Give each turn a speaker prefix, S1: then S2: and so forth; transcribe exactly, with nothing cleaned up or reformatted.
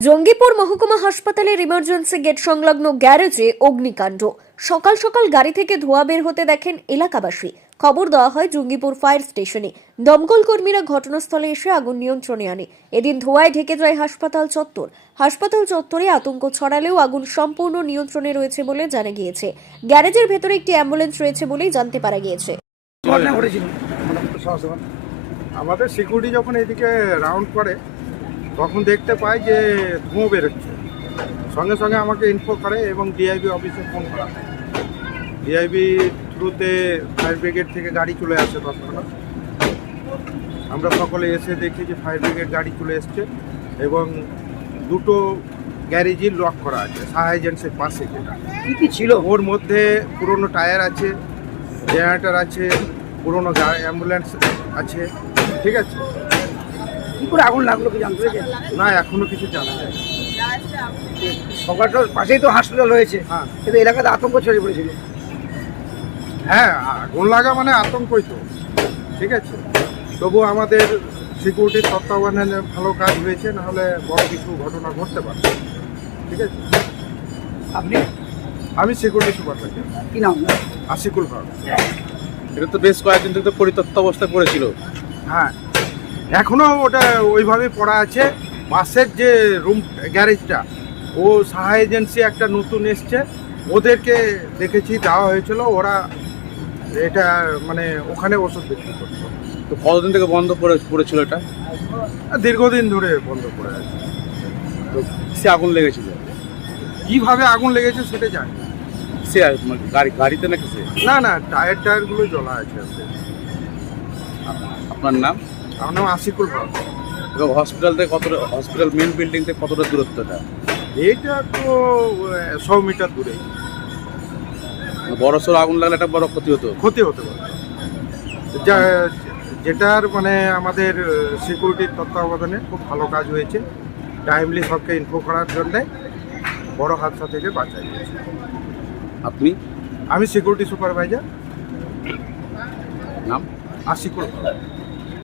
S1: জঙ্গিপুর মহকুমা হাসপাতালের emergency gate সংলগ্ন গ্যারেজে অগ্নিকাণ্ড। সকাল সকাল গাড়ি থেকে ধোঁয়া বের হতে দেখেন এলাকাবাসী। খবর দেওয়া হয় জঙ্গিপুর ফায়ার স্টেশনে। দমকল কর্মীরা ঘটনাস্থলে এসে আগুন নিয়ন্ত্রণে আনে। এদিন ধোঁয়ায় ঢেকে যায় হাসপাতাল চত্বর। হাসপাতাল চত্বরে আতঙ্ক ছড়ালেও আগুন সম্পূর্ণ নিয়ন্ত্রণে রয়েছে বলে জানা গিয়েছে। গ্যারেজের ভেতরে একটি অ্যাম্বুলেন্স রয়েছে বলেই জানতে পারা গিয়েছে।
S2: আমাদের সিকিউরিটি যখন এদিকে রাউন্ড করে তখন দেখতে পাই যে ধোঁয়া বেরোচ্ছে। সঙ্গে সঙ্গে আমাকে ইনফো করে এবং ডিআইবি অফিসে ফোন করা হয়। ডিআইবি থ্রুতে ফায়ার ব্রিগেড থেকে গাড়ি চলে আসে তৎক্ষণাৎ। আমরা সকলে এসে দেখি যে ফায়ার ব্রিগেড গাড়ি চলে এসছে এবং দুটো গ্যারেজই লক করা আছে সাহা এজেন্সির পাশে। যেটা
S3: কী কী ছিল?
S2: ওর মধ্যে পুরনো টায়ার আছে, জেনারেটর আছে, পুরনো অ্যাম্বুলেন্স আছে। ঠিক আছে,
S3: কী করে আগুন লাগলো কি জানতে পেরেছেন?
S2: না এখনো কিছু জানা যায় না।
S3: সকালটার পাশেই তো হাসপাতাল রয়েছে,
S2: হ্যাঁ
S3: কিন্তু এলাকাতে আতঙ্ক ছড়িয়ে পড়েছিল।
S2: হ্যাঁ আগুন লাগা মানে আতঙ্কই তো। ঠিক আছে, তবু আমাদের সিকিউরিটির তত্ত্বাবধানে ভালো কাজ হয়েছে, নাহলে বড় কিছু ঘটনা ঘটতে পারে। ঠিক আছে,
S3: আপনি
S2: আমি সিকিউরিটি সুপারভাইজার
S3: কি নাম?
S2: আশিকুল হক।
S4: এটা তো বেশ কয়েকদিন থেকে তো পরিত্যক্ত অবস্থায় পড়েছিল।
S2: হ্যাঁ এখনো ওটা ওইভাবেই পড়া আছে। বাসের যে রুম গ্যারেজটা, ও সাহা এজেন্সি একটা নতুন এসছে, ওদেরকে দেখেছি দেওয়া হয়েছিল। ওরা এটা মানে ওখানে ওষুধ বিক্রি করতো।
S4: তো কতদিন থেকে বন্ধ পড়ে পড়েছিল এটা?
S2: দীর্ঘদিন ধরে বন্ধ করে আছে।
S4: তো সে আগুন লেগেছিল,
S2: কীভাবে আগুন লেগেছে সেটা জানি না।
S4: সে মানে গাড়ি গাড়িতে নাকি সে?
S2: না না টায়ার টায়ারগুলো জ্বলা আছে ওতে।
S4: আপনার নাম?
S2: আমার নাম আশিকুল হক।
S4: এবং হসপিটাল থেকে কতটা, হসপিটাল মেন বিল্ডিং থেকে কতটা দূরত্বটা?
S2: এইটা তো শো মিটার দূরে।
S4: বড় সড়ো আগুন লাগলে একটা বড় ক্ষতি হতো।
S2: ক্ষতি হতে পারে, যা যেটার মানে আমাদের সিকিউরিটির তত্ত্বাবধানে খুব ভালো কাজ হয়েছে। টাইমলি সবকে ইনফো করার জন্যে বড় হাদসা থেকে বাঁচা গিয়েছে।
S4: আপনি?
S2: আমি সিকিউরিটি সুপারভাইজার
S4: নাম?
S2: আশিকুল হক।